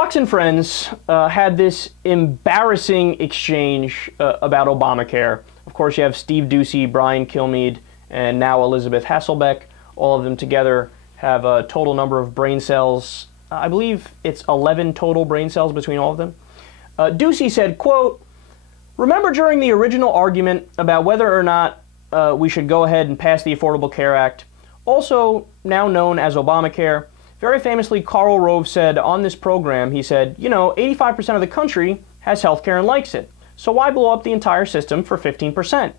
Fox and Friends had this embarrassing exchange about Obamacare. Of course, you have Steve Doocy, Brian Kilmeade, and now Elizabeth Hasselbeck. All of them together have a total number of brain cells. I believe it's 11 total brain cells between all of them. Doocy said, quote, "Remember during the original argument about whether or not we should go ahead and pass the Affordable Care Act, also now known as Obamacare, very famously, Karl Rove said on this program, he said, 85% of the country has health care and likes it. So why blow up the entire system for 15%?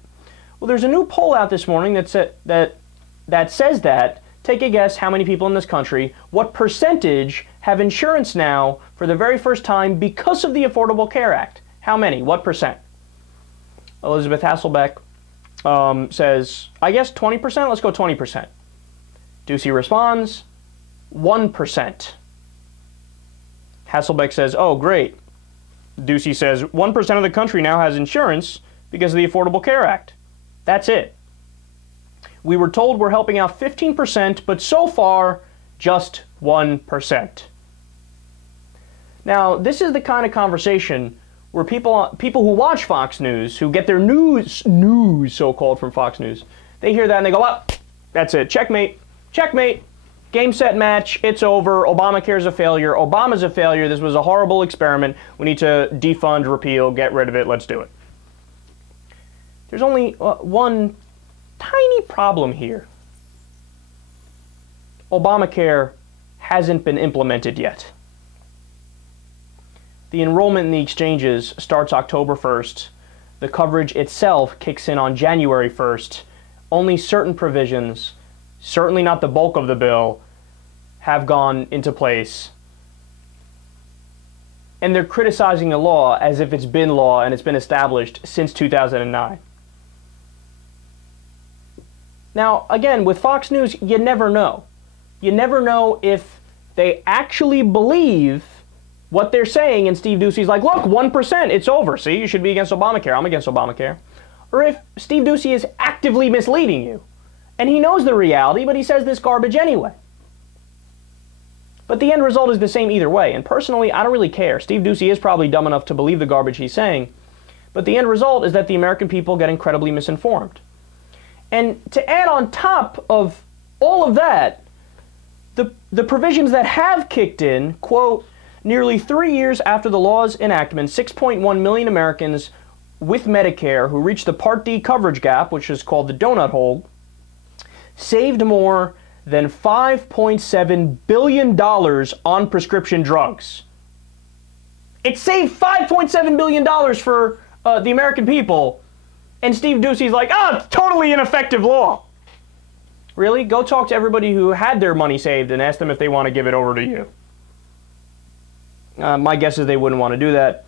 Well, there's a new poll out this morning that says that. Take a guess how many people in this country, what percentage have insurance now for the very first time because of the Affordable Care Act? How many? What percent? Elizabeth Hasselbeck says, I guess 20%? Let's go 20%. Doocy responds, 1%. Hasselbeck says, oh, great. Doocy says, 1% of the country now has insurance because of the Affordable Care Act. That's it. We were told we're helping out 15%, but so far, just 1%. Now, this is the kind of conversation where people who watch Fox News, who get their news so-called from Fox News, they hear that and they go, oh, that's it, checkmate, checkmate, game, set, match, it's over, Obamacare's a failure, Obama's a failure, this was a horrible experiment, we need to defund, repeal, get rid of it, let's do it. There's only one tiny problem here. Obamacare hasn't been implemented yet. The enrollment in the exchanges starts October 1st. The coverage itself kicks in on January 1st. Only certain provisions, certainly not the bulk of the bill, have gone into place. And they're criticizing the law as if it's been law and it's been established since 2009. Now, again, with Fox News, you never know. You never know if they actually believe what they're saying, and Steve Doocy's like, look, 1%, it's over. See, you should be against Obamacare. I'm against Obamacare. Or if Steve Doocy is actively misleading you, and he knows the reality, but he says this garbage anyway. But the end result is the same either way, and personally, I don't really care. Steve Doocy is probably dumb enough to believe the garbage he's saying, but the end result is that the American people get incredibly misinformed. And to add on top of all of that, the provisions that have kicked in, quote, nearly 3 years after the law's enactment, 6.1 million Americans with Medicare who reached the Part D coverage gap, which is called the donut hole, saved more than $5.7 billion on prescription drugs. It saved $5.7 billion for the American people. And Steve Doocy's like, oh, it's totally ineffective law. Really? Go talk to everybody who had their money saved and ask them if they want to give it over to you. My guess is they wouldn't want to do that.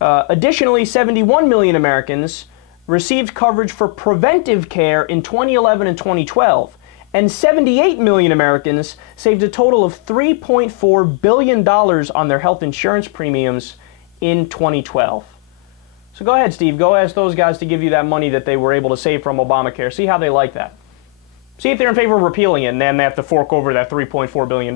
Additionally, 71 million Americans received coverage for preventive care in 2011 and 2012. And 78 million Americans saved a total of $3.4 billion on their health insurance premiums in 2012. So go ahead, Steve. Go ask those guys to give you that money that they were able to save from Obamacare. See how they like that. See if they're in favor of repealing it, and then they have to fork over that $3.4 billion.